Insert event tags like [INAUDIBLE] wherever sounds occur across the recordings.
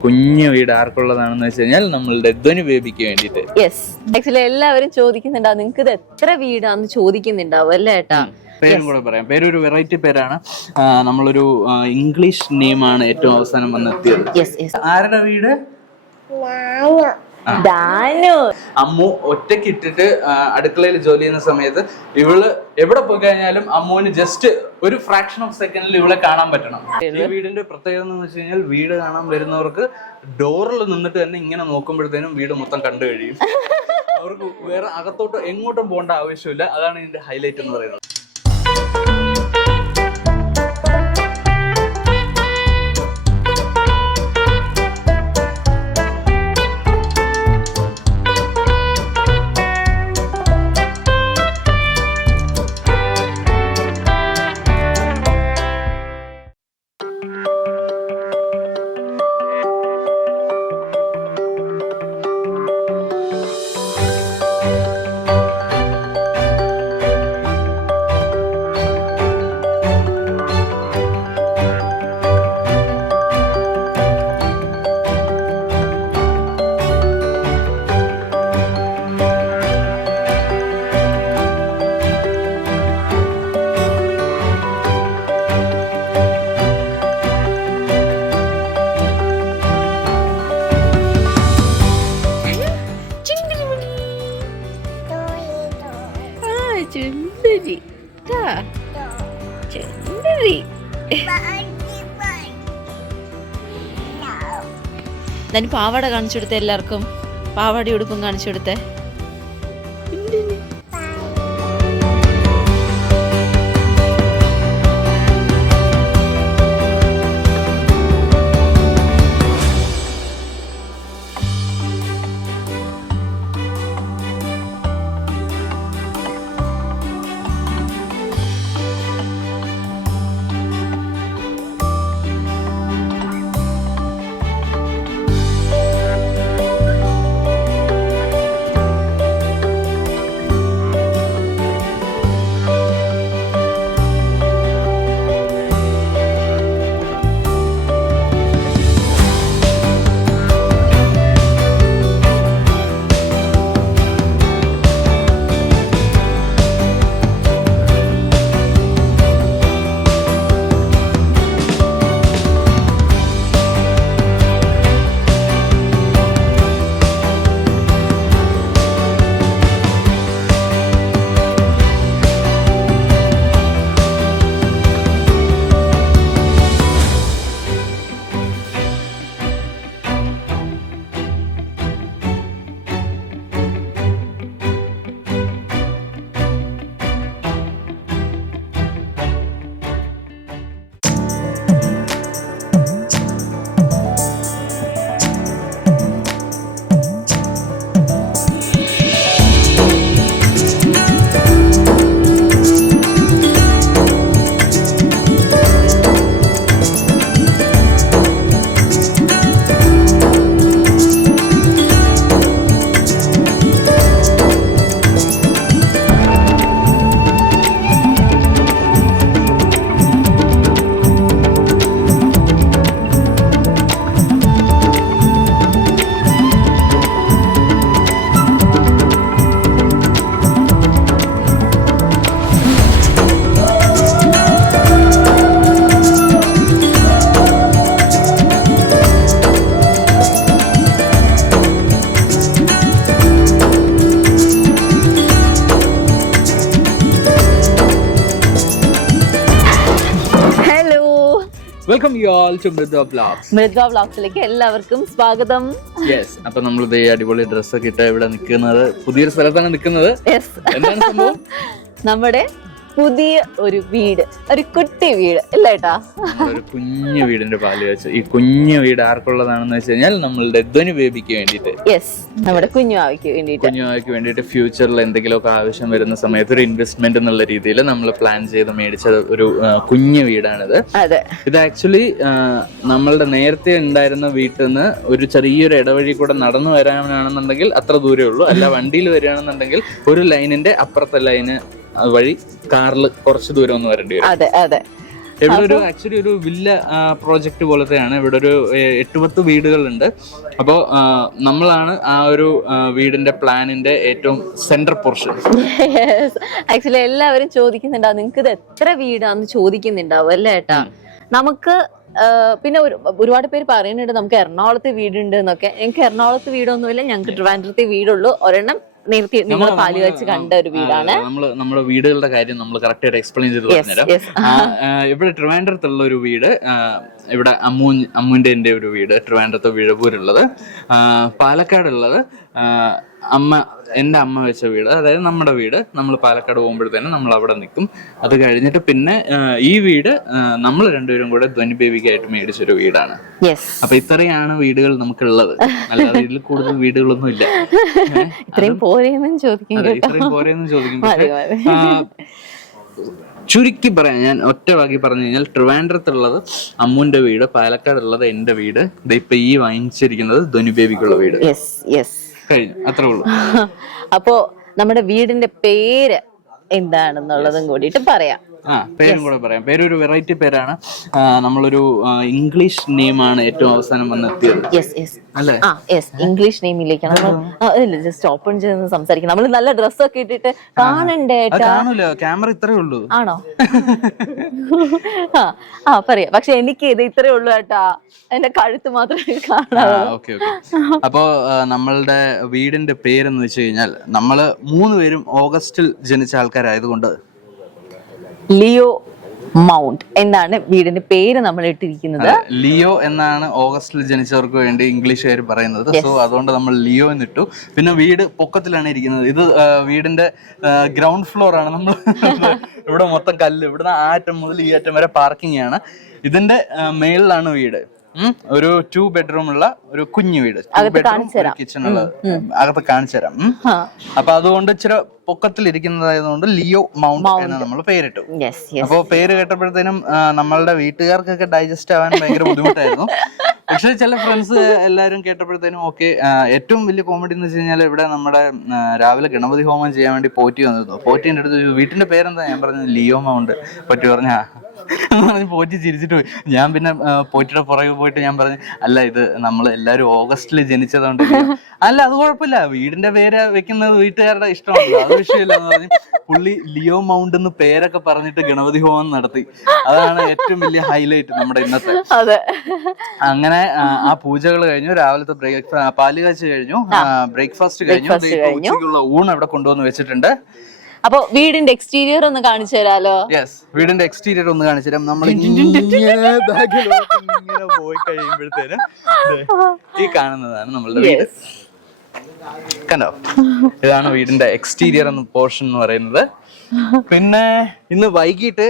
കുഞ്ഞു വീട് ആർക്കുള്ളതാണെന്ന് വെച്ച് കഴിഞ്ഞാൽ നമ്മളുടെ ധ്വനി ബേബിക്ക് വേണ്ടിട്ട് യെസ് ആക്ച്വലി എല്ലാവരും ചോദിക്കുന്നുണ്ടാവും നിങ്ങൾക്ക് ഇത് എത്ര വീടാന്ന് ചോദിക്കുന്നുണ്ടാവും അല്ലേ ഏട്ടാ? പേരും കൂടെ പറയാം. പേരൊരു വെറൈറ്റി പേരാണ്. നമ്മളൊരു ഇംഗ്ലീഷ് നെയിമാണ് ഏറ്റവും അവസാനം വന്നെത്തിയത്. ആരുടെ വീട്? അമ്മു ഒറ്റയ്ക്ക് ഇട്ടിട്ട് അടുക്കളയിൽ ജോലി ചെയ്യുന്ന സമയത്ത് ഇവൾ എവിടെ പോയി കഴിഞ്ഞാലും അമ്മുവിന് ജസ്റ്റ് ഒരു ഫ്രാക്ഷൻ ഓഫ് സെക്കൻഡിൽ ഇവളെ കാണാൻ പറ്റണം. ഈ വീടിന്റെ പ്രത്യേകത എന്ന് വെച്ച് കഴിഞ്ഞാൽ വീട് കാണാൻ വരുന്നവർക്ക് ഡോറിൽ നിന്നിട്ട് തന്നെ ഇങ്ങനെ നോക്കുമ്പോഴത്തേനും വീട് മൊത്തം കണ്ടു കഴിയും. [LAUGHS] അവർക്ക് വേറെ അകത്തോട്ട് എങ്ങോട്ടും പോകേണ്ട ആവശ്യമില്ല. അതാണ് ഇതിന്റെ ഹൈലൈറ്റ് എന്ന് പറയുന്നത്. ചുണ്ടരി. ചുണ്ടരി. ഞാൻ പാവാട കാണിച്ചു കൊടുത്തേ എല്ലാവർക്കും. പാവാടി ഉടുപ്പും കാണിച്ചു കൊടുത്തേ. Welcome you all to Mrida blogs Mrida വ്ളോഗ്സിലേക്ക് എല്ലാവർക്കും സ്വാഗതം. യെസ് അപ്പൊ നമ്മൾ ഇതേ അടിപൊളി ഡ്രസ്സൊക്കെ ഇട്ട് ഇവിടെ നിൽക്കുന്നത് പുതിയൊരു സ്ഥലത്താണ് നിൽക്കുന്നത്. യെസ് എന്താണ് സംഭവം? നമ്മുടെ പുതിയ ഒരു വീട് ഒരു കുട്ടി വീട് ഇല്ലേട്ടാ ഒരു കുഞ്ഞു വീടിന്റെ പാൽ വെച്ച് ഈ കുഞ്ഞു വീട് ആർക്കുള്ളതാണെന്ന് വെച്ച് കഴിഞ്ഞാൽ നമ്മളുടെ ധ്വനി ബേബിക്ക് വേണ്ടിയിട്ട്. യെസ് നമ്മുടെ കുഞ്ഞുമാവിക്ക് വേണ്ടിയിട്ട്. കുഞ്ഞുമാവിക്ക് വേണ്ടിയിട്ട് ഫ്യൂച്ചറിൽ എന്തെങ്കിലുമൊക്കെ ആവശ്യം വരുന്ന സമയത്ത് ഒരു ഇൻവെസ്റ്റ്മെന്റ് എന്നുള്ള രീതിയിൽ നമ്മൾ പ്ലാൻ ചെയ്ത് മേടിച്ച ഒരു കുഞ്ഞു വീടാണിത്. അതെ. ഇത് ആക്ച്വലി നമ്മളുടെ നേരത്തെ ഉണ്ടായിരുന്ന വീട്ടിൽ നിന്ന് ഒരു ചെറിയൊരു ഇടവഴി കൂടെ നടന്നു വരാനാണെന്നുണ്ടെങ്കിൽ അത്ര ദൂരമേ ഉള്ളൂ. അല്ല വണ്ടിയിൽ വരികയാണെന്നുണ്ടെങ്കിൽ ഒരു ലൈനിന്റെ അപ്പുറത്തെ ലൈന് വഴി കാറിൽ കുറച്ച് ദൂരം ഒന്ന് വരേണ്ടി വരും. അതെ അതെ. ഇവിടെ ഒരു ആക്ച്വലി ഒരു വില്ല പ്രോജക്റ്റ് പോലത്തെയാണ്. ഇവിടെ ഒരു എട്ട് പത്ത് വീടുകളുണ്ട്. അപ്പോൾ നമ്മളാണ് ആ ഒരു വീടിന്റെ പ്ലാനിന്റെ ഏറ്റവും സെന്റർ പോർഷൻ ആക്ച്വലി എല്ലാവരും ചോദിക്കുന്നുണ്ടാവും നിങ്ങൾക്ക് ഇത് എത്ര വീടാന്ന് ചോദിക്കുന്നുണ്ടാവും അല്ലേ ഏട്ടാ? നമുക്ക് പിന്നെ ഒരു ഒരുപാട് പേര് പറയുന്നുണ്ട് നമുക്ക് എറണാകുളത്ത് വീടുണ്ട് എന്നൊക്കെ. ഞങ്ങൾക്ക് എറണാകുളത്ത് വീടൊന്നുമില്ല ഞങ്ങൾക്ക് ട്രിവാൻഡ്രത്തെ വീടുള്ളൂ. ഒരെണ്ണം നേരത്തെ നിങ്ങൾ പാൽ വെച്ച് കണ്ട ഒരു വീടാണ്. നമ്മൾ നമ്മുടെ വീടുകളുടെ കാര്യം നമ്മൾ കറക്റ്റ് ആയിട്ട് എക്സ്പ്ലെയിൻ ചെയ്ത് പറഞ്ഞുതരാം. ഇവിടെ ട്രിവാൻഡ്രത്തുള്ള ഒരു വീട് ഇവിടെ അമ്മു അമ്മുവിന്റെ എന്റെ ഒരു വീട് ട്രിവാൻഡ്രത്ത് വിഴപൂരുള്ളത്. പാലക്കാട് പാലക്കാടുള്ളത്. അമ്മ എന്റെ അമ്മ വെച്ച വീട് അതായത് നമ്മുടെ വീട്. നമ്മൾ പാലക്കാട് പോകുമ്പോഴത്തേനും നമ്മൾ അവിടെ നിൽക്കും. അത് കഴിഞ്ഞിട്ട് പിന്നെ ഈ വീട് നമ്മൾ രണ്ടുപേരും കൂടെ ധ്വനി ബേബിക്കായിട്ട് മേടിച്ചൊരു വീടാണ്. അപ്പൊ ഇത്രയാണ് വീടുകൾ നമുക്കുള്ളത്. അല്ലാതെ ഇതിൽ കൂടുതൽ വീടുകളൊന്നും ഇല്ല? ഇത്രയും പോരെയെന്നും ചോദിക്കും ഇത്രയും പോരെയെന്നും ചോദിക്കും. ചുരുക്കി പറയാം. ഞാൻ ഒറ്റവാക്കി പറഞ്ഞു കഴിഞ്ഞാൽ ട്രിവാൻഡ്രത്തുള്ളത് അമ്മുന്റെ വീട് പാലക്കാടുള്ളത് എന്റെ വീട് ഇപ്പൊ ഈ വാങ്ങിച്ചിരിക്കുന്നത് ധനു ബേബിക്കുള്ള വീട് കഴിഞ്ഞു. അത്രേ ഉള്ളൂ. [LAUGHS] അപ്പോ നമ്മുടെ വീടിന്റെ പേര് എന്താണെന്നുള്ളതും കൂടിയിട്ട് പറയാം. ആ പേരും കൂടെ പറയാം. പേരൊരു വെറൈറ്റി പേരാണ്. നമ്മളൊരു ഇംഗ്ലീഷ് നെയിമാണ് ഏറ്റവും അവസാനം വന്നെത്തിയത്. യെസ് യെസ് അല്ലേ? ആ യെസ് ഇംഗ്ലീഷ് നെയിമിലേക്കാണ് നമ്മൾ ഇല്ല ജസ്റ്റ് ഓപ്പൺ ചെയ്ത് സംസാരിക്കും നമ്മൾ നല്ല ഡ്രസ്സൊക്കെ ഇട്ടിട്ട് കാണണ്ടേ കാണൂല. ക്യാമറ ഇത്രേ ഉള്ളൂ. ആണോ? ആ പറയാം. പക്ഷെ എനിക്ക് ഇത് ഇത്രേ ഉള്ളൂ ഏട്ടാ. എന്റെ കഴുത്ത് മാത്രമേ കാണാവൂ അപ്പോ നമ്മളുടെ വീടിന്റെ പേരെന്ന് വെച്ച് കഴിഞ്ഞാൽ നമ്മൾ മൂന്ന് പേരും ഓഗസ്റ്റിൽ ജനിച്ച ആൾക്കാരായതുകൊണ്ട് ലിയോ മൗണ്ട് എന്നാണ് വീടിന്റെ പേര് നമ്മൾ ഇട്ടിരിക്കുന്നത്. ലിയോ എന്നാണ് ഓഗസ്റ്റിൽ ജനിച്ചവർക്ക് വേണ്ടി ഇംഗ്ലീഷുകാർ പറയുന്നത്. സോ അതുകൊണ്ട് നമ്മൾ ലിയോ എന്നിട്ടു. പിന്നെ വീട് പൊക്കത്തിലാണ് ഇരിക്കുന്നത്. ഇത് വീടിന്റെ ഗ്രൗണ്ട് ഫ്ലോർ ആണ്. നമ്മൾ [LAUGHS] ഇവിടെ മൊത്തം കല്ല്. ഇവിടുന്ന് ആറ്റം മുതൽ ഈ ആറ്റം വരെ പാർക്കിംഗ് ആണ്. ഇതിന്റെ മേളിലാണ് വീട്. ഒരു ടു ബെഡ്റൂം ഉള്ള ഒരു കുഞ്ഞു വീട്. കിച്ചൺ ഉള്ളത്. അകത്ത് കാണിച്ചു തരാം. അപ്പൊ അതുകൊണ്ട് ഇച്ചിരി പൊക്കത്തിൽ ഇരിക്കുന്നതായതുകൊണ്ട് ലിയോ മൗണ്ട് എന്ന് നമ്മൾ പേരിട്ടു. യെസ് യെസ് അപ്പോ പേര് കേട്ടപ്പോഴത്തേനും നമ്മളുടെ വീട്ടുകാർക്കൊക്കെ ഡൈജസ്റ്റ് ആവാൻ ഭയങ്കര ബുദ്ധിമുട്ടായിരുന്നു. പക്ഷെ ചില ഫ്രണ്ട്സ് എല്ലാവരും കേട്ടപ്പോഴത്തേനും ഓക്കെ ഏറ്റവും വലിയ കോമഡി എന്ന് വെച്ച് കഴിഞ്ഞാൽ ഇവിടെ നമ്മുടെ രാവിലെ ഗണപതി ഹോമം ചെയ്യാൻ വേണ്ടി പോറ്റി വന്നിരുന്നു പോറ്റിന്റെ അടുത്ത് വീട്ടിന്റെ പേരെന്താ? ഞാൻ പറഞ്ഞത് ലിയോ മൗണ്ട്. പറ്റി പറഞ്ഞ പറഞ്ഞ് പോറ്റി ചിരിച്ചിട്ട് പോയി. ഞാൻ പിന്നെ പോറ്റിയുടെ പുറകെ പോയിട്ട് ഞാൻ പറഞ്ഞു അല്ല ഇത് നമ്മൾ എല്ലാവരും ഓഗസ്റ്റിൽ ജനിച്ചതുകൊണ്ട് അല്ല അത് കുഴപ്പമില്ല. വീടിന്റെ പേര് വെക്കുന്നത് വീട്ടുകാരുടെ ഇഷ്ടമാണല്ലോ. അത് വിഷയമില്ല എന്ന് പറഞ്ഞു പുള്ളി ലിയോ മൗണ്ട് എന്ന് പേരൊക്കെ പറഞ്ഞിട്ട് ഗണപതി ഹോമം നടത്തി. അതാണ് ഏറ്റവും വലിയ ഹൈലൈറ്റ് നമ്മുടെ ഇന്നത്തെ. അതെ. അങ്ങനെ ആ, പൂജകൾ കഴിഞ്ഞു. രാവിലത്തെ ബ്രേക്ക്ഫാസ്റ്റ് പാൽ കാച്ച് കഴിഞ്ഞു. ബ്രേക്ക്ഫാസ്റ്റ് കഴിഞ്ഞു. ഉച്ചയ്ക്കുള്ള ഊണ് അവിടെ കൊണ്ടുവന്ന് വെച്ചിട്ടുണ്ട്. അപ്പൊ വീടിന്റെ എക്സ്റ്റീരിയർ ഒന്ന് കാണിച്ചു തരാലോ? യെസ് വീടിന്റെ എക്സ്റ്റീരിയർ ഒന്ന് കാണിച്ചു തരാം. നമ്മൾ പോയി കഴിയുമ്പോഴത്തേനും ഈ കാണുന്നതാണ് നമ്മളുടെ വീട്. കണ്ടോ? ഇതാണ് വീടിന്റെ എക്സ്റ്റീരിയർ എന്ന പോർഷൻ എന്ന് പറയുന്നത്. പിന്നെ ഇന്ന് വൈകിട്ട്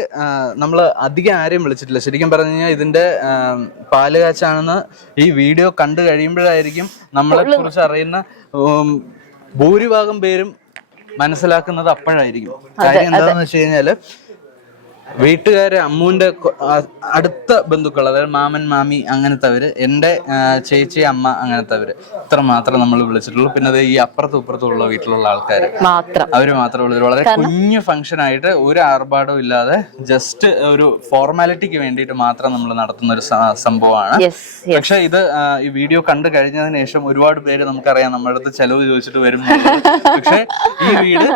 നമ്മൾ അധികം ആരെയും വിളിച്ചിട്ടില്ല. ശരിക്കും പറഞ്ഞു കഴിഞ്ഞാൽ ഇതിന്റെ പാൽ കാച്ചാണെന്ന് ഈ വീഡിയോ കണ്ടു കഴിയുമ്പോഴായിരിക്കും നമ്മളെ കുറിച്ച് അറിയുന്ന ഭൂരിഭാഗം പേരും മനസ്സിലാക്കുന്നത് അപ്പോഴായിരിക്കും. കാര്യം എന്താണെന്ന് വെച്ച് കഴിഞ്ഞാൽ വീട്ടുകാരെ അമ്മുവിന്റെ അടുത്ത ബന്ധുക്കൾ അതായത് മാമൻ മാമി അങ്ങനത്തെവര് എന്റെ ചേച്ചി അമ്മ അങ്ങനത്തെവര്. ഇത്ര മാത്രം നമ്മൾ വിളിച്ചിട്ടുള്ളൂ. പിന്നെ അത് ഈ അപ്പുറത്തും ഇപ്പുറത്തും ഉള്ള വീട്ടിലുള്ള ആൾക്കാർ മാത്രം. അവർ മാത്രമേ ഉള്ളൂ. വളരെ കുഞ്ഞു ഫംഗ്ഷൻ ആയിട്ട് ഒരു ആർഭാടവും ഇല്ലാതെ ജസ്റ്റ് ഒരു ഫോർമാലിറ്റിക്ക് വേണ്ടിയിട്ട് മാത്രം നമ്മൾ നടത്തുന്ന ഒരു സംഭവമാണ്. പക്ഷെ ഇത് ഈ വീഡിയോ കണ്ടു കഴിഞ്ഞതിന് ശേഷം ഒരുപാട് പേര് നമുക്കറിയാം നമ്മുടെ അടുത്ത് ചെലവ് ചോദിച്ചിട്ട് വരും പക്ഷെ ഈ വീട്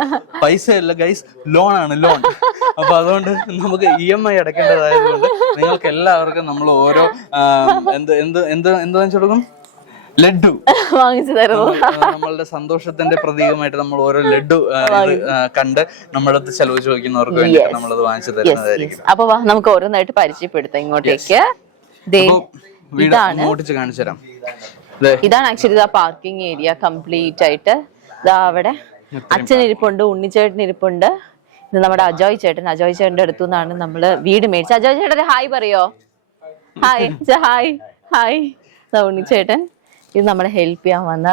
പൈസ അല്ല ഗൈസ് ലോൺ ആണ് ലോൺ അപ്പൊ അതുകൊണ്ട് നമുക്ക് ഇ എം ഐ അടയ്ക്കേണ്ടതായതുകൊണ്ട് നിങ്ങൾക്ക് എല്ലാവർക്കും നമ്മൾ ഓരോ എന്ത് എന്ത് എന്ത് എന്ത് വാങ്ങിച്ചു കൊടുക്കും? ലഡു. വാങ്ങിച്ചു തരുന്നു നമ്മളുടെ സന്തോഷത്തിന്റെ പ്രതീകമായിട്ട് നമ്മൾ ഓരോ ലഡു കണ്ട് നമ്മുടെ അടുത്ത് ചെലവ് ചോദിക്കുന്നവർക്ക് വേണ്ടിയിട്ട് നമ്മളത് വാങ്ങിച്ചു തരുന്നതായിരിക്കും. അപ്പൊ നമുക്ക് ഓരോന്നായിട്ട് പരിചയപ്പെടുത്താം ഇങ്ങോട്ടേക്ക്. വീട് ഓടിച്ച് കാണിച്ചു തരാം. ദേ, ഇതാണ് ആക്ച്വലി ഇതാ പാർക്കിംഗ് ഏരിയ കംപ്ലീറ്റ് ആയിട്ട്. ഇതാ അവിടെ അച്ഛൻ ഇരിപ്പുണ്ട് ഉണ്ണിച്ചേട്ടൻ ഇരിപ്പുണ്ട്. ഇത് നമ്മുടെ അജോയ് ചേട്ടൻ അജോയ് ചേട്ടന്റെ അടുത്തു നിന്നാണ് നമ്മൾ വീട് മേടിച്ചത്. അജോയ് ചേട്ടൻ ഒരു ഹായ് പറയോ? Hi hi hi. സൗണി ചേട്ടൻ ഇത് നമ്മളെ ഹെൽപ്പ് ചെയ്യാൻ വന്ന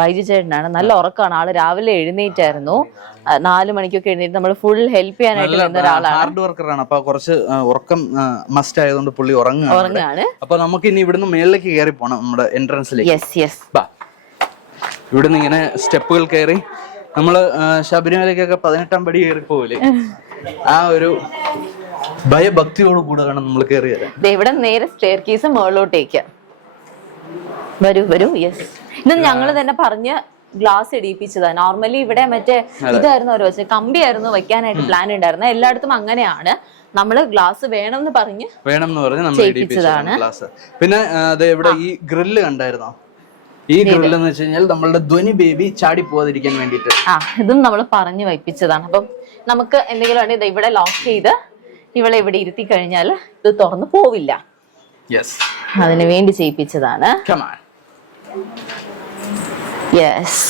ബൈജു ചേട്ടനാണ്. നല്ല ഉറക്കമാണ്. ആൾ രാവിലെ എഴുന്നേറ്റായിരുന്നു. നാല് മണിക്കൊക്കെ എഴുന്നേറ്റ് നമ്മൾ ഫുൾ ഹെൽപ്പ് ചെയ്യാനായിട്ട് നിന്ന ഒരാളാണ്. ഹാർഡ് വർക്കറാണ് അപ്പൊ കുറച്ച് ഉറക്കം മസ്റ്റ് ആയതുകൊണ്ട് പുള്ളി ഉറങ്ങുകയാണ്. അപ്പൊ നമുക്ക് ഇനി ഇവിടുന്ന് മേളിലേക്ക് കയറി പോണം നമ്മുടെ എൻട്രൻസിലേക്ക് യെസ് യെസ് ഇവിടുന്ന് ഇങ്ങനെ സ്റ്റെപ്പുകൾ കയറി. നമ്മൾ ശബരിമലയ്ക്കൊക്കെ പതിനെട്ടാം പടി കയറി പോവില്ലേ ആ ഒരു ഭയഭക്തിയോട് കൂടെ വേണം നമ്മൾ കയറി വരാൻ. ഇവിടെ നേരെ സ്റ്റെയർ കേസ് മുകളിലോട്ടേക്ക്. വരൂ വരൂ യെസ് ഇത് ഞങ്ങൾ തന്നെ പറഞ്ഞ് ഗ്ലാസ് ഇടിയിപ്പിച്ചതാ. നോർമലി ഇവിടെ മറ്റേ ഇതായിരുന്നു അവർ വെച്ചത്. കമ്പിയായിരുന്നു വെക്കാനായിട്ട് പ്ലാൻ ഉണ്ടായിരുന്നത് എല്ലായിടത്തും അങ്ങനെയാണ്. നമ്മൾ ഗ്ലാസ് വേണം എന്ന് പറഞ്ഞ് വേണം എന്ന് പറഞ്ഞ് നമ്മൾ പിന്നെ ഇവിടെ ഈ ഗ്രില്ല് കണ്ടായിരുന്നോ? ഈ ഗ്രില്ല് എന്ന് വെച്ച് കഴിഞ്ഞാൽ നമ്മളുടെ ധ്വനി ബേബി ചാടി പോവാതിരിക്കാൻ വേണ്ടിയിട്ട്. ആ ഇതും നമ്മൾ പറഞ്ഞു വയ്പ്പിച്ചതാണ്. അപ്പം നമുക്ക് എന്തെങ്കിലും ആണെങ്കിൽ ഇവിടെ ലോക്ക് ചെയ്ത് ഇവളെ ഇവിടെ ഇരുത്തി കഴിഞ്ഞാൽ ഇത് തുറന്നു പോവില്ല. യെസ് അതിനു വേണ്ടി ചെയ്യിപ്പിച്ചതാണ്. യെസ്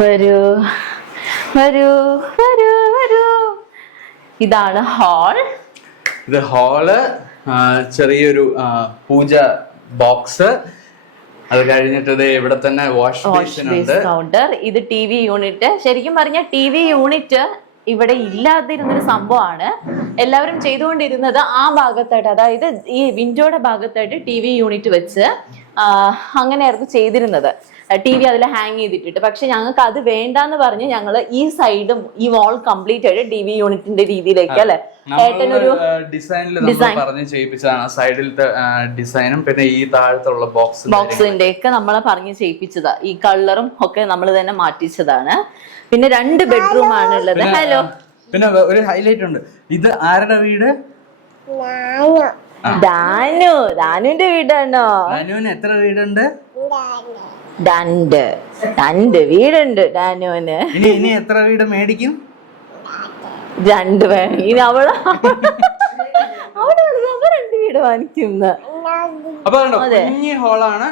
വരൂ. വരൂ വരൂ വരൂ. ഇതാണ് ഹാൾ ഇത് ഹാൾ ചെറിയൊരു പൂജ ബോക്സ് അത് കഴിഞ്ഞിട്ട് ഇവിടെ തന്നെ വാഷ് ബേസിൻ കൗണ്ടർ. ഇത് ടി വി യൂണിറ്റ്. ശരിക്കും പറഞ്ഞ ടി വി യൂണിറ്റ് ഇവിടെ ഇല്ലാതിരുന്നൊരു സംഭവമാണ്. എല്ലാവരും ചെയ്തുകൊണ്ടിരുന്നത് ആ ഭാഗത്തായിട്ട് അതായത് ഈ വിൻഡോയുടെ ഭാഗത്തായിട്ട് ടി വി യൂണിറ്റ് വെച്ച് അങ്ങനെയായിരുന്നു ചെയ്തിരുന്നത്. ടി വി അതിൽ ഹാങ് ചെയ്തിട്ടിട്ട്. പക്ഷെ ഞങ്ങൾക്ക് അത് വേണ്ടാന്ന് പറഞ്ഞ് ഞങ്ങൾ ഈ സൈഡും ഈ വാൾ കംപ്ലീറ്റ് ആയിട്ട് ടി വി യൂണിറ്റിന്റെ രീതിയിലേക്ക് അല്ലെ? ഏട്ടനൊരു ഡിസൈനിൽ പറഞ്ഞ് ചെയ്യിപ്പിച്ചതാണ്. സൈഡിലത്തെ ഡിസൈനും പിന്നെ ഈ താഴത്തുള്ള ബോക്സ് ബോക്സിന്റെ ഒക്കെ നമ്മളെ പറഞ്ഞ് ചെയ്യിപ്പിച്ചതാ. ഈ കളറും ഒക്കെ നമ്മൾ തന്നെ മാറ്റിച്ചതാണ്. പിന്നെ രണ്ട് ബെഡ്റൂം ആണ് ഉള്ളത് ഹലോ പിന്നെ ഒരു ഹൈലൈറ്റ് ഉണ്ട്. ഇത് ആരുടെ വീട്? ദാനു. ദാനുവിന്റെ വീടാണോ? ദാനുവിന് എത്ര വീടുണ്ട്? രണ്ട് രണ്ട് വീടുണ്ട് ഡാനുവിന്. ഇനി ഇനി എത്ര വീട് മേടിക്കും? രണ്ട് വേണം. ഇനി അവൾ അവിടെ അവ രണ്ട് വീട് വാങ്ങിക്കുന്ന. അപ്പൊ കണ്ടോ കുഞ്ഞി ഹോളാണ്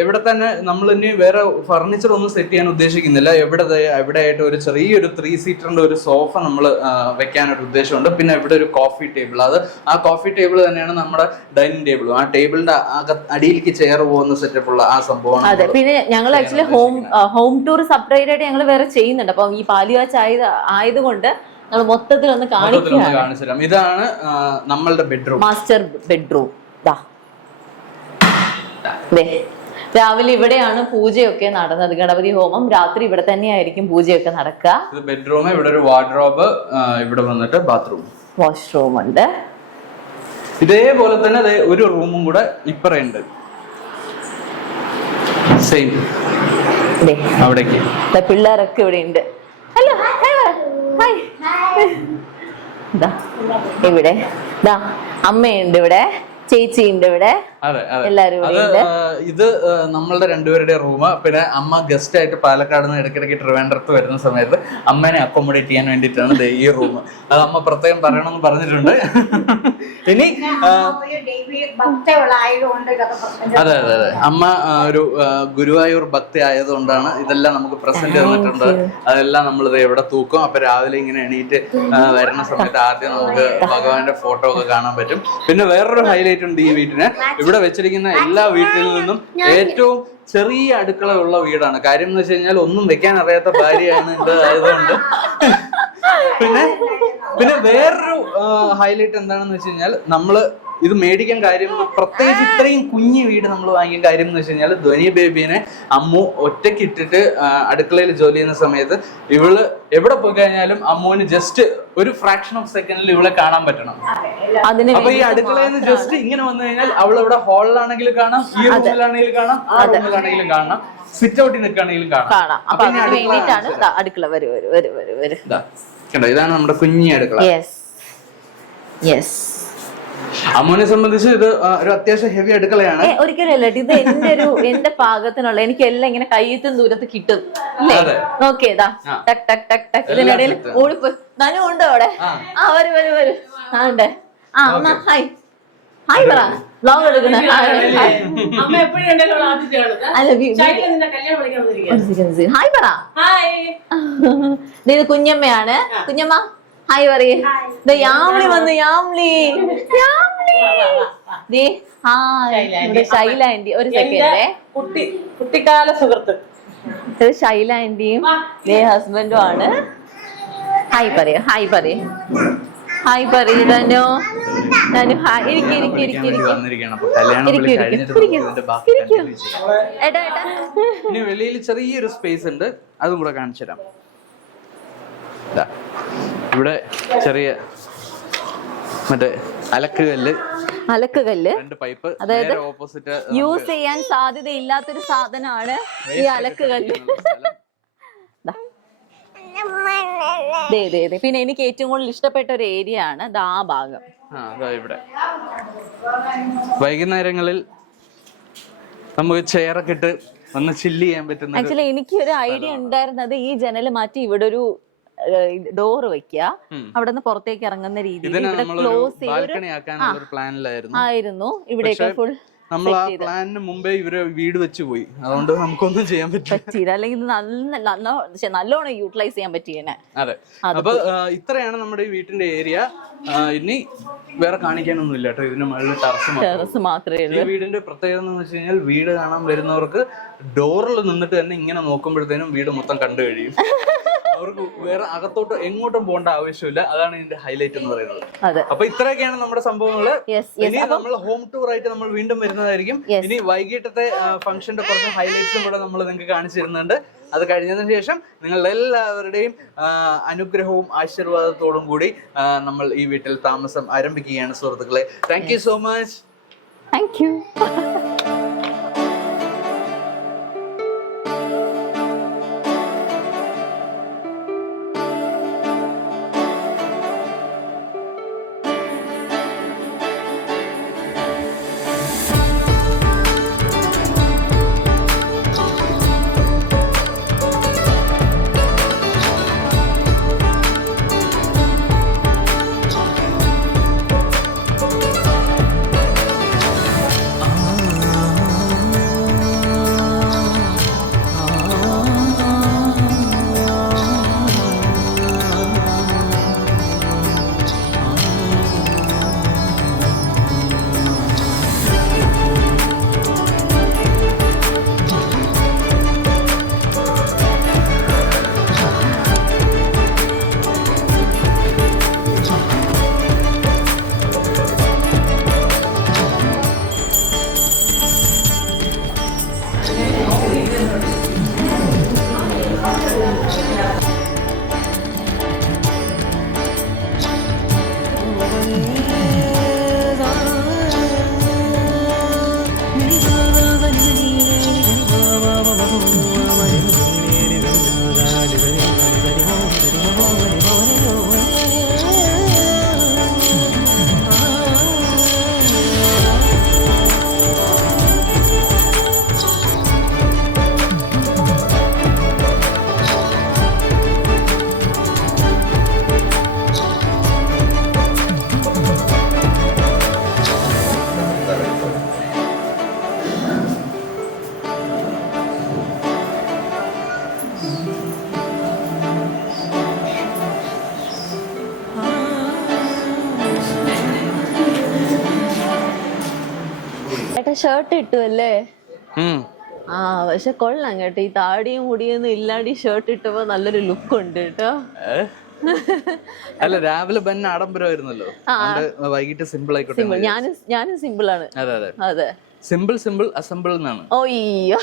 ഇവിടെ തന്നെ നമ്മൾ ഇനി വേറെ ഫർണിച്ചർ ഒന്നും സെറ്റ് ചെയ്യാൻ ഉദ്ദേശിക്കുന്നില്ല. എവിടെ എവിടെ ആയിട്ട് ഒരു ചെറിയൊരു ത്രീ സീറ്ററിന്റെ ഒരു സോഫ നമ്മൾ വെക്കാനൊരു ഉദ്ദേശമുണ്ട്. പിന്നെ ഇവിടെ ഒരു കോഫി ടേബിൾ അത് ആ കോഫി ടേബിൾ തന്നെയാണ് നമ്മുടെ ഡൈനിങ് ടേബിളും ആ ടേബിളിന്റെ അടിയിലേക്ക് ചെയർ പോകുന്ന സെറ്റപ്പ് ഉള്ള ആ സംഭവമാണ് അതെ. പിന്നെ ഞങ്ങൾ actually home home tour separate ആയിട്ട് ഞങ്ങൾ വേറെ ചെയ്യുന്നുണ്ട്. അപ്പം ഈ പാലുകാച്ച് ആയത് ആയതുകൊണ്ട് നമ്മൾ മൊത്തത്തിൽ ഒന്ന് കാണിക്കാം ഇതാണ് നമ്മളുടെ ബെഡ്റൂം മാസ്റ്റർ ബെഡ്റൂം ദേ. രാവിലെ ഇവിടെയാണ് പൂജയൊക്കെ നടന്നത്. ഗണപതി ഹോമം രാത്രി ഇവിടെ തന്നെയായിരിക്കും പൂജയൊക്കെ നടക്കുക. ഇത് ബെഡ്റൂം ഇവിടെ ഒരു വാർഡ്രോബ് ഇവിടെ വന്നിട്ട് ബാത്റൂം വാഷ്റൂം ഉണ്ട്. ഇതേപോലെ തന്നെ ദേ ഒരു റൂമും കൂടെ ഇപ്പറയുണ്ട് സെയിം ദേ അവിടേക്ക്. ദാ പിള്ളേരൊക്കെ ഇവിടെ ഉണ്ട്. ഹലോ ഹായ് ദാ ഇവിടെ. ദാ അമ്മയുണ്ട് ഇവിടെ. ചേച്ചി ഉണ്ട് ഇവിടെ എല്ലാരും ഇത് നമ്മളുടെ രണ്ടുപേരുടെ റൂം പിന്നെ അമ്മ ഗസ്റ്റ് ആയിട്ട് പാലക്കാട് നിന്ന് ഇടയ്ക്കിടയ്ക്ക് ട്രിവാൻഡ്രത്ത് വരുന്ന സമയത്ത് അമ്മേനെ അക്കോമഡേറ്റ് ചെയ്യാൻ വേണ്ടിയിട്ടാണ് ഈ റൂം അത് അമ്മ പ്രത്യേകം പറയണമെന്ന് പറഞ്ഞിട്ടുണ്ട്. ഇനി അതെ അതെ അതെ. അമ്മ ഒരു ഗുരുവായൂർ ഭക്തി ആയതുകൊണ്ടാണ് ഇതെല്ലാം നമുക്ക് പ്രസന്റ് തന്നിട്ടുണ്ട്. അതെല്ലാം നമ്മൾ എവിടെ തൂക്കും. അപ്പൊ രാവിലെ ഇങ്ങനെ എണീറ്റ് വരുന്ന സമയത്ത് ആദ്യം നമുക്ക് ഭഗവാന്റെ ഫോട്ടോ ഒക്കെ കാണാൻ പറ്റും. പിന്നെ വേറൊരു ഹൈലൈറ്റ് ഉണ്ട് ഈ വീട്ടിന്. ഇവിടെ വെച്ചിരിക്കുന്ന എല്ലാ വീട്ടിൽ നിന്നും ഏറ്റവും ചെറിയ അടുക്കള ഉള്ള വീടാണ്. കാര്യം എന്ന് വെച്ച് കഴിഞ്ഞാൽ ഒന്നും വെക്കാൻ അറിയാത്ത ഭാര്യയാണ് ഇത് ആയതുകൊണ്ട്. [LAUGHS] പിന്നെ പിന്നെ വേറൊരു ഹൈലൈറ്റ് എന്താണെന്ന് വെച്ച് കഴിഞ്ഞാൽ നമ്മൾ ഇത് മേടിക്കാൻ കാര്യം പ്രത്യേകിച്ച് ഇത്രയും കുഞ്ഞു വീട് നമ്മൾ വാങ്ങിയ കാര്യം എന്ന് വെച്ച് കഴിഞ്ഞാൽ ധ്വനി ബേബീനെ അമ്മു ഒറ്റയ്ക്ക് ഇട്ടിട്ട് അടുക്കളയിൽ ജോലി ചെയ്യുന്ന സമയത്ത് ഇവൾ എവിടെ പോയി കഴിഞ്ഞാലും അമ്മുവിന് ജസ്റ്റ് ഒരു ഫ്രാക്ഷൻ ഓഫ് സെക്കൻഡിൽ ഇവളെ കാണാൻ പറ്റണം. അപ്പൊ ഈ അടുക്കളയിൽ നിന്ന് ജസ്റ്റ് ഇങ്ങനെ വന്നു കഴിഞ്ഞാൽ അവൾ ഇവിടെ ഹാളിലാണെങ്കിലും കാണാം ഈ റൂമിലാണെങ്കിലും കാണാം ആ റൂമിലാണെങ്കിലും കാണാം സിറ്റ് ഔട്ടിൽ നിൽക്കുകയാണെങ്കിലും കാണാം. അപ്പൊ അടുക്കള വേണ്ടിയിട്ടാണ് ദാ അടുക്കള വരൂ വരൂ വരൂ വരൂ. വരൂ കണ്ടോ ഇതാണ് നമ്മുടെ കുഞ്ഞി അടുക്കള. യെസ് യെസ് അമ്മുവിനെ സംബന്ധിച്ച് ഇത് ഒരു അത്യാവശ്യം ഹെവി അടുക്കളയാണ്. ഒരിക്കലും അല്ല ഇത് എന്റെ ഒരു എന്റെ പാകത്തിനുള്ള എനിക്ക് എല്ലാം ഇങ്ങനെ കയ്യത്തും ദൂരത്ത് കിട്ടും. അതെ. നോക്കിയതാ ടക് ടക് ടക് ടക്. ഇതിനിടയിൽ കിട്ടും. നനു ഉണ്ടോ അവിടെ? ആ. വരും വരും വരൂ. ആ ഉണ്ട്. ആ അമ്മ ഹായ് ഹായ് പറ. വ്ലോഗ് എടുക്കണ. ഹായ് പറ. ഇത് കുഞ്ഞമ്മയാണ്. കുഞ്ഞമ്മ ഹായ് പറയേ ദേ യാമ്ലി വന്നു യാമ്ലി. ഇവിടെ ശൈല ആന്റി ഒരു സെക്കൻഡേ കുട്ടി കുട്ടിക്കാല സുഹൃത്ത്. ഇത് ശൈല ആന്റിയും ദേ ഹസ്ബൻഡും ആണ്. ഹായ് പറയൂ ഹായ് പറയൂ ഹായ് പറയൂ ധനു ധനു ഹായ് ഇരിക്കും. ഏട്ടാ ഏട്ടാ വെളിയിൽ ചെറിയൊരു സ്പേസ് ഉണ്ട്. അതും കൂടെ കാണിച്ചു തരാം. ദാ, ഇവിടെ ചെറിയ മറ്റേ അലക്കുകല്ല് അലക്കുകല്ല് പൈപ്പ്. അതായത് ഓപ്പോസിറ്റ് യൂസ് ചെയ്യാൻ സാധ്യതയില്ലാത്തൊരു സാധനമാണ് ഈ അലക്കുകല്ല് പിന്നെ എനിക്ക് ഏറ്റവും കൂടുതൽ ഇഷ്ടപ്പെട്ട ഒരു ഏരിയ ആണ് ആ ഭാഗം. ഇവിടെ. വൈകുന്നേരങ്ങളിൽ നമുക്ക് ചെയറൊക്കെ ഇട്ട് ഒന്ന് ചില്ല് ചെയ്യാൻ പറ്റുന്ന ആക്ച്വലി എനിക്ക് ഒരു ഐഡിയ ഉണ്ടായിരുന്നത് ഈ ജനൽ മാറ്റി ഇവിടെ ഒരു ഡോറ് വെക്കുക അവിടെ നിന്ന് പുറത്തേക്ക് ഇറങ്ങുന്ന രീതിയിൽ ഇവിടെ ക്ലോസ് ചെയ്ത് ആയിരുന്നു. ഇവിടെയൊക്കെ ഫുൾ നമ്മൾ ആ പ്ലാനിന് മുമ്പേ ഇവർ വീട് വെച്ച് പോയി. അതുകൊണ്ട് നമുക്കൊന്നും ചെയ്യാൻ പറ്റില്ല. അല്ലെങ്കിൽ നല്ല നല്ല നല്ലോണം യൂട്ടിലൈസ് ചെയ്യാൻ പറ്റിയേനെ അതെ. അപ്പൊ ഇത്രയാണ് നമ്മുടെ ഈ വീട്ടിന്റെ ഏരിയ ഇനി വേറെ കാണിക്കാനൊന്നും ഇല്ല കേട്ടോ. ഇതിന്റെ മുകളിൽ ടെറസ് മാത്രമേ ഈ വീടിന്റെ പ്രത്യേകത എന്ന് വെച്ച് കഴിഞ്ഞാൽ വീട് കാണാൻ വരുന്നവർക്ക് ഡോറിൽ നിന്നിട്ട് തന്നെ ഇങ്ങനെ നോക്കുമ്പോഴത്തേനും വീട് മൊത്തം കണ്ടു കഴിയും. [LAUGHS] അവർക്ക് വേറെ അകത്തോട്ട് എങ്ങോട്ടും പോകേണ്ട ആവശ്യമില്ല. അതാണ് ഇതിന്റെ ഹൈലൈറ്റ് എന്ന് പറയുന്നത്. അപ്പൊ ഇത്രയൊക്കെയാണ് നമ്മുടെ സംഭവങ്ങൾ. ഇനി നമ്മൾ ഹോം ടൂർ ആയിട്ട് നമ്മൾ വീണ്ടും വരുന്നതായിരിക്കും. ഇനി വൈകിട്ടത്തെ ഫംഗ്ഷന്റെ കുറച്ച് ഹൈലൈറ്റ്സും കൂടെ നമ്മൾ നിങ്ങൾക്ക് കാണിച്ചു തരുന്നുണ്ട്. അത് കഴിഞ്ഞതിന് ശേഷം നിങ്ങൾ എല്ലാവരുടെയും അനുഗ്രഹവും ആശീർവാദത്തോടും കൂടി നമ്മൾ ഈ വീട്ടിൽ താമസം ആരംഭിക്കുകയാണ് സുഹൃത്തുക്കളെ. Thank you so much thank you shirt ഇട്ടു അല്ലേ ആ പക്ഷെ കൊള്ളാം കേട്ടോ. ഈ താടിയും മുടിയൊന്നും ഇല്ലാണ്ട് ഈ ഷർട്ട് ഇട്ടപ്പോ നല്ലൊരു ലുക്ക് ഉണ്ട് കേട്ടോ? അല്ല രാവിലെ ബന്നെ ആഡംബരമായിരുന്നല്ലോ. വൈകിട്ട് സിമ്പിൾ ആയിക്കോട്ടെ ഞാനും ഞാനും സിമ്പിൾ ആണ്. അതെ അതെ. അതെ. സിമ്പിൾ സിമ്പിൾ അസംബിൾ എന്നാണ്. ഓയ്യോ.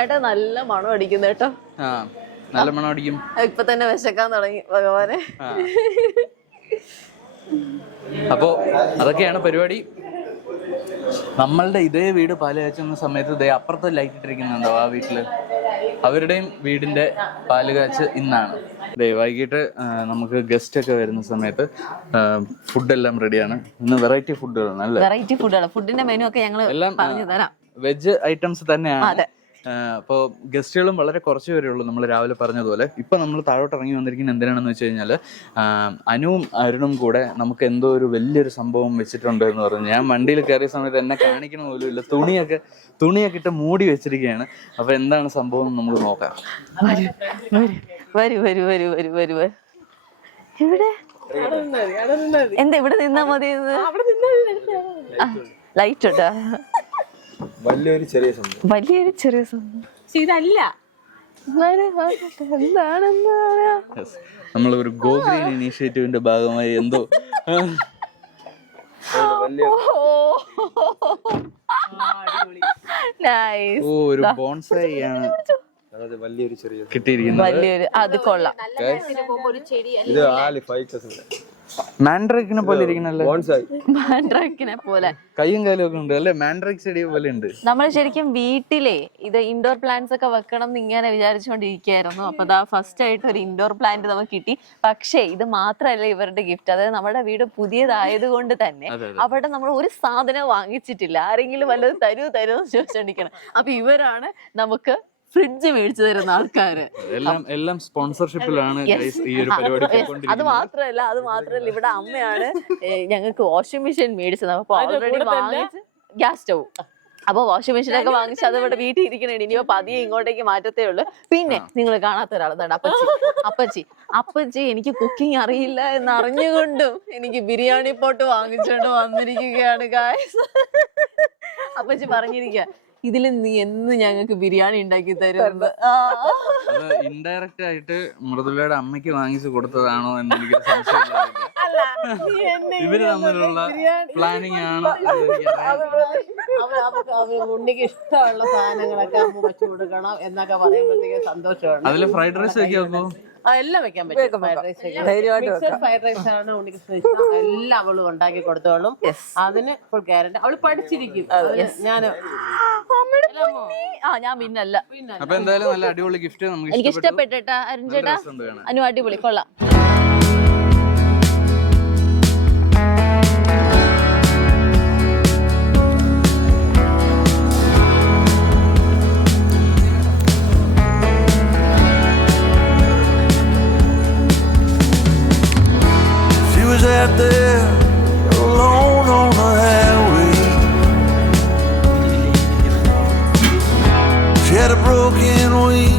ഏട്ടാ നല്ല മണം അടിക്കുന്നു കേട്ടോ. ആ നല്ല മണം അടിക്കും. ഇപ്പൊ തന്നെ വിശക്കാൻ തുടങ്ങി ഭഗവാനെ. അപ്പോ അതൊക്കെയാണ് പരിപാടി. നമ്മളുടെ ഇതേ വീട് പാലുകാച്ചുന്ന സമയത്ത് ഇതേ അപ്പുറത്തെ ലൈറ്റ് ഇട്ടിരിക്കുന്നുണ്ടോ ആ വീട്ടിൽ? അവരുടെയും വീടിന്റെ പാലുകാച്ച് ഇന്നാണ്. ദേ വൈകിട്ട് നമുക്ക് ഗസ്റ്റ് ഒക്കെ വരുന്ന സമയത്ത് ഫുഡെല്ലാം റെഡിയാണ് ഇന്ന് വെറൈറ്റി ഫുഡുകളാണ് അല്ലേ? വെറൈറ്റി ഫുഡുകൾ ഫുഡിന്റെ മെനു ഒക്കെ ഞങ്ങൾ എല്ലാം പറഞ്ഞു തരാം. വെജ് ഐറ്റംസ് തന്നെയാണ്. അതെ. അപ്പോൾ ഗസ്റ്റുകളും വളരെ കുറച്ച് പേരേ ഉള്ളൂ നമ്മൾ രാവിലെ പറഞ്ഞതുപോലെ. ഇപ്പം നമ്മൾ താഴോട്ട് ഇറങ്ങി വന്നിരിക്കുന്ന എന്തിനാണെന്ന് വെച്ച് കഴിഞ്ഞാൽ അനുവും അരുണും കൂടെ നമുക്ക് എന്തോ ഒരു വലിയൊരു സംഭവം വെച്ചിട്ടുണ്ട് എന്ന് പറഞ്ഞു. ഞാൻ വണ്ടിയിൽ കയറിയ സമയത്ത് എന്നെ കാണിക്കണ പോലും ഇല്ല. തുണിയൊക്കെ തുണിയൊക്കെ ഇട്ട് മൂടി വെച്ചിരിക്കുകയാണ്. അപ്പൊ എന്താണ് സംഭവം എന്ന് നമുക്ക് നോക്കാം. വരൂ വരൂ വരൂ വരൂ വരൂ വരൂ ഇവിടെ എന്താ ഇവിടെ നിന്നാ മതി. ലൈറ്റ് ഉണ്ടോ? വലിയൊരു ചെറിയ സംഭവം. വലിയൊരു ചെറിയ സംഭവം. പക്ഷെ ഇതല്ല. എന്താണെന്ന് പറയാ നമ്മൾ ഒരു ഗോ ഗ്രീൻ ഇനീഷ്യേറ്റീവിന്റെ ഭാഗമായി എന്തോ. നൈസ് ഓ. ഒരു ബോൺസായി ആണ് അതായത് വലിയൊരു ചെറിയ കിട്ടിയിരിക്കുന്നത്. വലിയൊരു അത് കൊള്ളാം. ഇത് ആലി ഫൈക്കസ് മാൻഡ്രേക്കിനെ പോലെ ഇരിക്കണല്ലേ ബോൺസായി. മാൻഡ്രാക്കിനെ പോലെ. കൈയും കാലും ഒക്കെ ഉണ്ട് അല്ലേ? മാൻഡ്രേക്ക് ചെടിയെ പോലെ ഉണ്ട്. നമ്മൾ ശരിക്കും വീട്ടിലെ ഇത് ഇൻഡോർ പ്ലാന്റ്സ് ഒക്കെ വെക്കണം എന്ന് ഇങ്ങനെ വിചാരിച്ചുകൊണ്ടിരിക്കുകയായിരുന്നു അപ്പൊ ദാ ഫസ്റ്റ് ആയിട്ട് ഒരു ഇൻഡോർ പ്ലാന്റ് നമുക്ക് കിട്ടി. പക്ഷേ ഇത് മാത്രമല്ല ഇവരുടെ ഗിഫ്റ്റ് അതായത് നമ്മുടെ വീട് പുതിയതായത് കൊണ്ട് തന്നെ. അവിടെ നമ്മൾ ഒരു സാധനം വാങ്ങിച്ചിട്ടില്ല. ആരെങ്കിലും വല്ലതും തരൂ തരൂ എന്ന് ചോദിച്ചോണ്ടിരിക്കണം. അപ്പൊ ഇവരാണ് നമുക്ക് ഫ്രിഡ്ജ് മേടിച്ചു തരുന്ന ആൾക്കാര്. എല്ലാം എല്ലാം സ്പോൺസർഷിപ്പിലാണ്. ഈ ഒരു പരിപാടി അത് അത് മാത്രമല്ല അത് മാത്രമല്ല ഇവിടെ അമ്മയാണ് ഞങ്ങൾക്ക് വാഷിംഗ് മെഷീൻ മേടിച്ചത്. അപ്പൊ ഓൾറെഡി വാങ്ങിച്ച് ഗ്യാസ് സ്റ്റവ് അപ്പൊ വാഷിംഗ് മെഷീൻ ഒക്കെ വാങ്ങിച്ച് അത് ഇവിടെ വീട്ടിൽ ഇരിക്കണേ. ഇനി [LAUGHS] പതിയെ ഇങ്ങോട്ടേക്ക് മാറ്റത്തേ ഉള്ളൂ. പിന്നെ നിങ്ങൾ കാണാത്ത ഒരാളതാണ് അപ്പച്ചി. അപ്പച്ചി. അപ്പച്ചി എനിക്ക് കുക്കിംഗ് അറിയില്ല എന്ന് അറിഞ്ഞുകൊണ്ടും എനിക്ക് ബിരിയാണി പോട്ട് വാങ്ങിച്ചോണ്ട് വന്നിരിക്കുകയാണ് ഗായ്സ് അപ്പച്ചി പറഞ്ഞിരിക്കുക ഇതിൽ നീ എന്ന് ഞങ്ങൾക്ക് ബിരിയാണി ഉണ്ടാക്കി തരുന്നത്? ഇൻഡയറക്റ്റ് ആയിട്ട് മൃദുലയുടെ അമ്മയ്ക്ക് വാങ്ങിച്ചു കൊടുത്തതാണോ എന്ന് എനിക്ക് സംശയമില്ല അല്ല എന്നെ ഇവർ തമ്മിലുള്ള പ്ലാനിങ് ആണ് ഉണ്ണിക്ക് ഇഷ്ടമുള്ള സാധനങ്ങളൊക്കെ അമ്മ വെച്ചു കൊടുക്കണം എന്നൊക്കെ പറയുമ്പോഴത്തേക്ക് സന്തോഷമാണ്. അതിൽ ഫ്രൈഡ് റൈസ് ഒക്കെ വെക്കോ ആ, എല്ലാം വെക്കാൻ പറ്റും. Fried rice mixed fried rice ആണ് ഇഷ്ടം. എല്ലാം അവളും ഉണ്ടാക്കി കൊടുത്തോളും. അതിന് ഫുൾ ഗ്യാരണ്ടി അവൾ പഠിച്ചിരിക്കും. ഞാൻ ആ ഞാൻ പിന്നല്ല അപ്പൊ എന്തായാലും നല്ല അടിപൊളി ഗിഫ്റ്റ് നമുക്ക് എനിക്ക് ഇഷ്ടപ്പെട്ടു. ഇഷ്ടപ്പെട്ടിട്ടാ അരുൺ ചേട്ടാ. അനു അടിപൊളി. കൊള്ളാം. Alone on the highway. She had a broken wing,